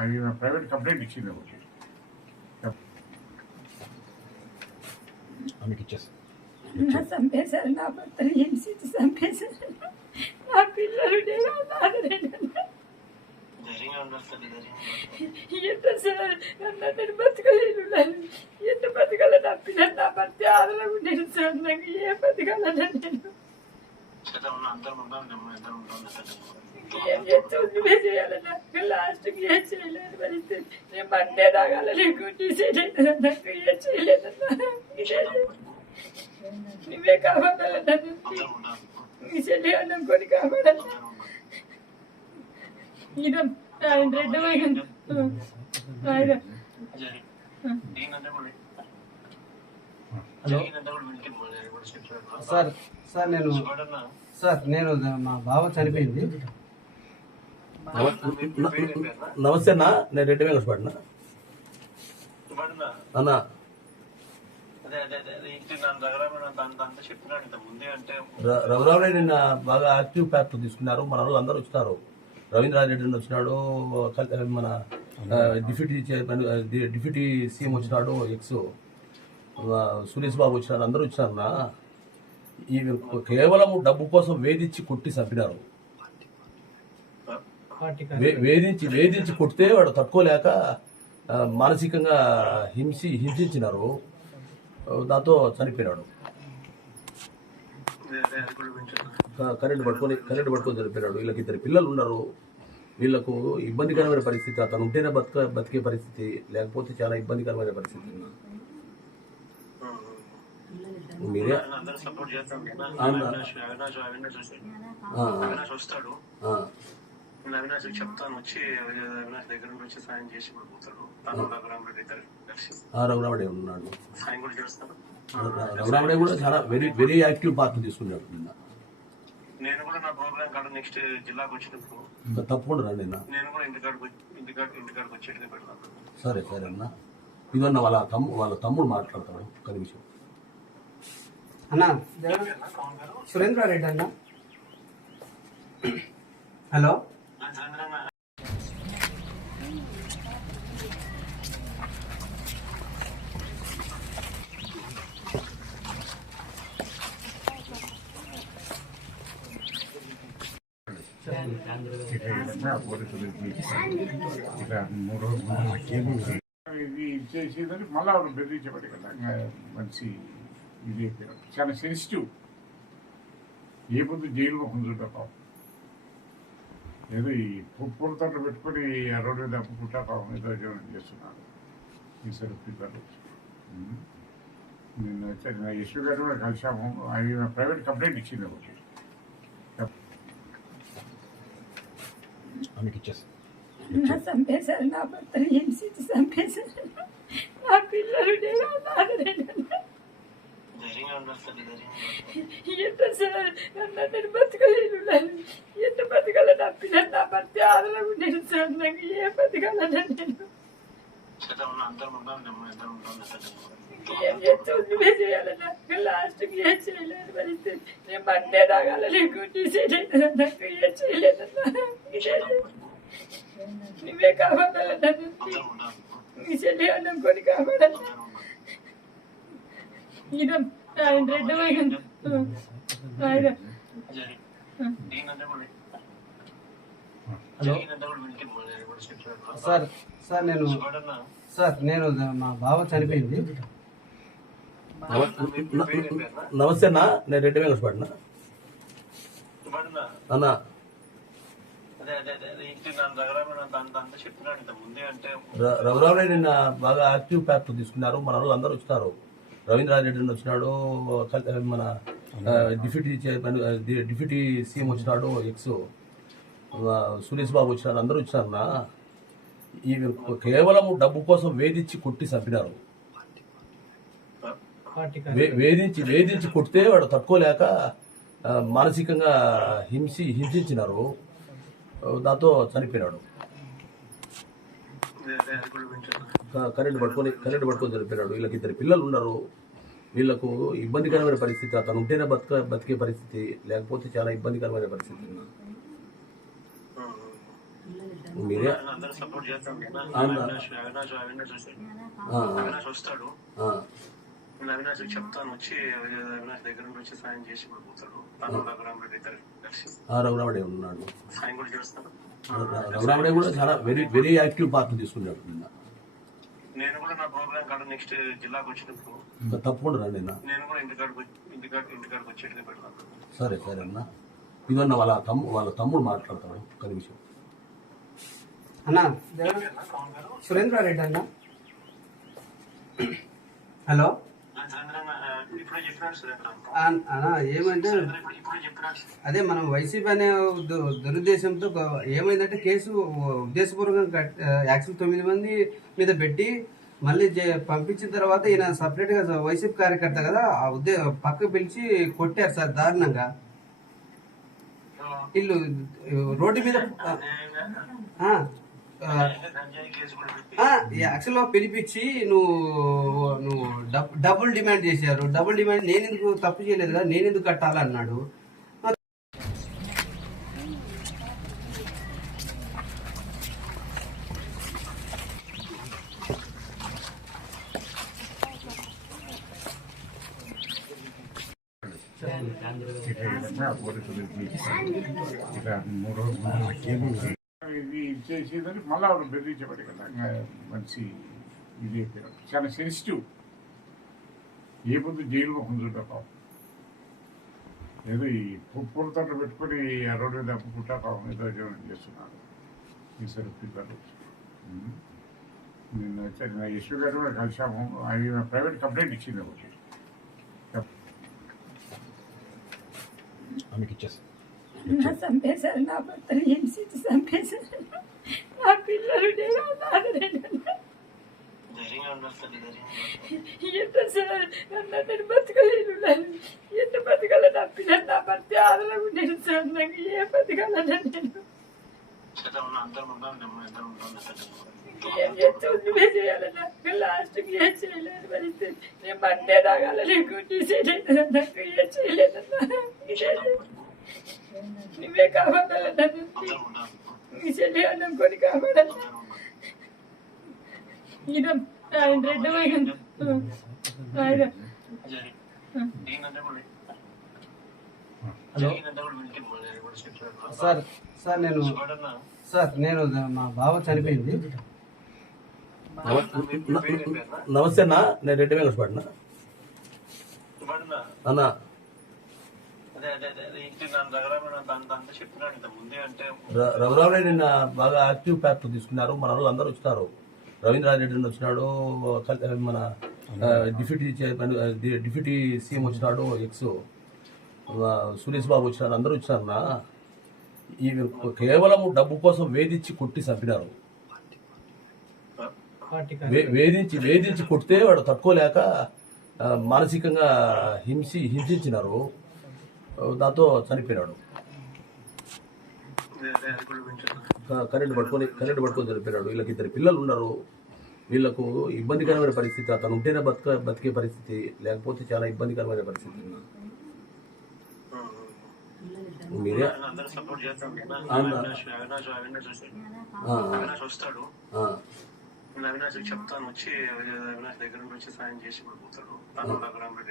అది private complaint ఇచ్చింది ఒకటి. ఆమెకి ఇచ్చేసి చంపేశారు, నా భర్తను హింసించి చంపేశారు. నా పిల్లలు ఎంత సార్ నేను బతకలేను, ఎంత బతకాల? నా పిల్లలు నా భర్త ఆదరణ నేను సార్, నాకు ఏ బతకాలన్నా నేను ఏం చేస్తూ నువ్వే చేయాలన్నా, లాస్ట్కి ఏం చేయలేని పరిస్థితి. నేను మండే తాగాలని తీసేయలేదు, నాకు ఏం చేయలేదన్నా. నువ్వే కాపాడాలన్నా, నీ చెల్లి అన్నం కొని కాపాడాలన్నా. ఇదం ఆయన రెడ్డి ఆయన హలో సార్ నేను మా బావ చనిపోయింది. నమస్తే అన్న, నేను రెడ్డి వెంకటపడినా అన్న. రఘురామరెడ్డి నిన్న బాగా యాక్టివ్ ప్యాక్ తీసుకున్నారు. మన వాళ్ళు అందరూ వచ్చినారు. రవీంద్రారెడ్డి వచ్చినాడు, మన డిప్యూటీ సీఎం వచ్చినాడు, ఎక్స్ సురేష్ బాబు వచ్చినాడు, అందరూ వచ్చినారన్నా. ఈ కేవలం డబ్బు కోసం వేధించి కొట్టి చంపినారు. వేధించి కొడితే వాడు తట్టుకోలేక మానసికంగా హింసించినారు. దాంతో చనిపోయినాడు. కరెంటు పట్టుకొని చనిపోయినాడు. వీళ్ళకి 2 పిల్లలు ఉన్నారు. వీళ్ళకు ఇబ్బందికరమైన పరిస్థితి. అతను ఉంటేనే బతికే పరిస్థితి, లేకపోతే చాలా ఇబ్బందికరమైన పరిస్థితి. మీరే అవినాష్ చెప్తాను, వచ్చి అవినాష్ దగ్గర నుంచి సాయం చేసి పడిపోతాడు. రఘురామడే ఉన్నాడు. సాయం కూడా చేస్తాడు. రఘురామడే కూడా చాలా వెరీ యాక్టివ్ పార్ట్ తీసుకున్నాడు. నేను కూడా నా ప్రోగ్రామ్ కాడ నెక్స్ట్ జిల్లాకు వచ్చినప్పుడు తప్పకుండా రండి. నేను కూడా ఇంటికాడికి వచ్చేట్టుగా పెడతాను. సరే అన్న. ఇదన్న వాళ్ళ తమ్ముడు మాట్లాడతాడు. ఒక నిమిషం అన్నా. సురేంద్రారెడ్డి అన్న. హలో ఇది చేసేదని మళ్ళీ ఆవిడ బెదిరించబడి కదా మంచి ఇది అయిపోయాడు. చాలా సెన్సిటివ్. ఏ పొద్దు జైలు పొందుతాం ఏదో ఈ పూలతో పెట్టుకొని ఆ రోడ్డు మీద అప్పుకుంటా పాపం ఏదో జీవనం చేస్తున్నాడు. ఈసారి పిల్లలు నేను వచ్చి యశ్వ గారు కూడా కలిసాము. అది ప్రైవేట్ కంప్లైంట్ ఇచ్చింది ఒకటి. ఆమెకి ఇచ్చేసి చంపేశారు, నా భర్తను హింసించి చంపేశారు. నా పిల్లలు ఎంత సార్ నేను బతకలేను, ఎంత బతకాల? నా పిల్లలు నా భర్త ఆదరణ నేను సార్, నాకు ఏ బతకాలన్నా నేను ఏం చేస్తూ నువ్వే చేయాలన్నా, లాస్ట్కి ఏం చేయలేని పరిస్థితి. నేను మండే తాగాలని తీసేయలేదు, నాకు ఏం చేయలేదన్నా. నువ్వే కాపాడాలన్నా, నీ చెల్లి అన్నం కొని కాపాడాలన్నా. ఇదం ఆయన రెడ్డి ఆయన హలో సార్ నేను మా బావ చనిపోయింది. నమస్తే అన్న, నేను రెడ్డి వెంకటపడినా అన్న. రఘురామరెడ్డి నిన్న బాగా యాక్టివ్ ప్యాక్ తీసుకున్నారు. మన వాళ్ళు అందరూ వచ్చినారు. రవీంద్రారెడ్డి వచ్చినాడు, మన డిప్యూటీ సీఎం వచ్చినాడు, ఎక్స్ సురేష్ బాబు వచ్చినాడు, అందరూ వచ్చినారన్నా. ఈ కేవలం డబ్బు కోసం వేధించి కొట్టి చంపినారు. వేధించి కొడితే వాడు తట్టుకోలేక మానసికంగా హింసించినారు. దాంతో చనిపోయినాడు. కరెంటు పట్టుకొని చనిపోయినాడు. వీళ్ళకి 2 పిల్లలు ఉన్నారు. వీళ్ళకు ఇబ్బందికరమైన పరిస్థితి. అతను ఉంటేనే బతికే పరిస్థితి, లేకపోతే చాలా ఇబ్బందికరమైన పరిస్థితి. మీరే అందరూ సపోర్ట్ చేస్తాం కదా. అవునా? అవినాష్ వచ్చి ఆ, అవినాష్ వస్తాడు. ఆ, నేను అవినాష్ చెప్తాను, వచ్చి అవినాష్ దగ్గర నుంచి వచ్చి సాయం చేసి పడిపోతాడు. తను రఘురామరెడ్డి ఇద్దరు కలిసి రఘురాముడే ఉన్నాడు. సాయం కూడా చేస్తాడు. రఘురాముడే కూడా చాలా వెరీ వెరీ యాక్టివ్ పార్ట్ తీసుకున్నాడు నిన్న. నేను కూడా నా ప్రోగ్రామ్ కాడ నెక్స్ట్ జిల్లాకు వచ్చినప్పుడు తప్పకుండా రండి అన్న. నేను కూడా ఇంటికాడికి వచ్చేట్టుగా పెడతాను. సరే సరే అన్న. ఇదన్న వాళ్ళ తమ్ముడు మాట్లాడతాడు ఒక నిమిషం. అన్న సురేంద్రారెడ్డి అన్న. హలో ఇప్పుడే చెప్పినాడు సురేంద్ర. అన్న ఏమంటే ఇప్పుడే చెప్పినాడు. అదే మనం వైసీపీ అనే దురుద్దేశంతో ఏమైందంటే కేసు ఉద్దేశపూర్వకంగా యాక్చువల్ 9 మంది మీద పెట్టి మళ్ళీ పంపించిన తర్వాత ఈయన సపరేట్ గా వైసీపీ కార్యకర్త కదా ఆ పక్కకు పిలిచి కొట్టారు సార్ దారుణంగా. వీళ్ళు రోడ్డు మీద యాక్చువల్ గా పిలిపించి నువ్వు డబుల్ డిమాండ్ చేశారు. డబుల్ డిమాండ్ నేను ఎందుకు తప్పు చేయలేదు కదా, నేను ఎందుకు కట్టాలన్నాడు. ఇది చేసేదని మళ్ళీ ఆవిడ బెదిరించబడి కదా మంచి ఇది అయిపోయారు. చాలా సెన్సిటివ్. ఏ పొద్దు జైలు ముఖం చూడటం ఏదో ఈ పూలతో పెట్టుకొని ఆ రోడ్డు మీద పుట్టాపం ఏదో జీవనం చేస్తున్నారు ఈసారి పిల్లలు. నిన్న వచ్చాను యశ్వ గారు కూడా కలిసాము. అవి ప్రైవేట్ కంప్లైంట్ ఇచ్చింది ఒకటి. ఆమెకి ఇచ్చేస్తాను. నా చంపేశారు, నా భర్తను హింసించి చంపేశారు. నా పిల్లలు ఎంత సార్ నన్ను బతకలేను. ఎంత బతకాల నా పిల్లలు నా భర్త ఆదరణ నేను సార్. నాకు ఏ బతకాలన్నా నేను ఏం చేస్తావు, నువ్వే చేయాలన్నా. లాస్ట్కి ఏం చేయలేదు పరిస్థితి. నేను మండే తాగాల నీకు డిసైడ్ అవుతుందా, నాకు ఏం చేయలేదన్నా. నువ్వే కాపాడాలన్నా, నీ చెల్లి అన్నం కొని కాపాడాలన్నా. ఈయన ఆయన రెడ్డి ఆయన హలో సార్ నేను మా బావ చనిపోయింది. నమస్తే అన్న, నేను రెడ్డి వెంకటపడినా అన్న. రఘురామరెడ్డి నిన్న బాగా యాక్టివ్ ప్యాక్ తీసుకున్నారు. మన వాళ్ళు అందరూ వచ్చినారు. రవీంద్రారెడ్డి వచ్చినాడు, మన డిప్యూటీ సీఎం వచ్చినాడు, ఎక్స్ సురేష్ బాబు వచ్చినాడు, అందరూ వచ్చినారన్నా. ఈ కేవలం డబ్బు కోసం వేధించి కొట్టి చంపినారు. వేధించి కొడితే వాడు తట్టుకోలేక మానసికంగా హింసించినారు. దాంతో చనిపోయినాడు. కరెంటు పట్టుకొని చనిపోయినాడు. వీళ్ళకి 2 పిల్లలు ఉన్నారు. వీళ్ళకు ఇబ్బందికరమైన పరిస్థితి. అతను ఉంటేనే బతికే పరిస్థితి, లేకపోతే చాలా ఇబ్బందికరమైన పరిస్థితి. మీరే అందరూ సపోర్ట్ చేస్తాం కదా. అవినాష్ వస్తాడు. నేను అవినాష్ చెప్తాను, వచ్చి అవినాష్ దగ్గర నుంచి వచ్చి సాయం చేసి పడిపోతాడు. తను రఘురామరెడ్డి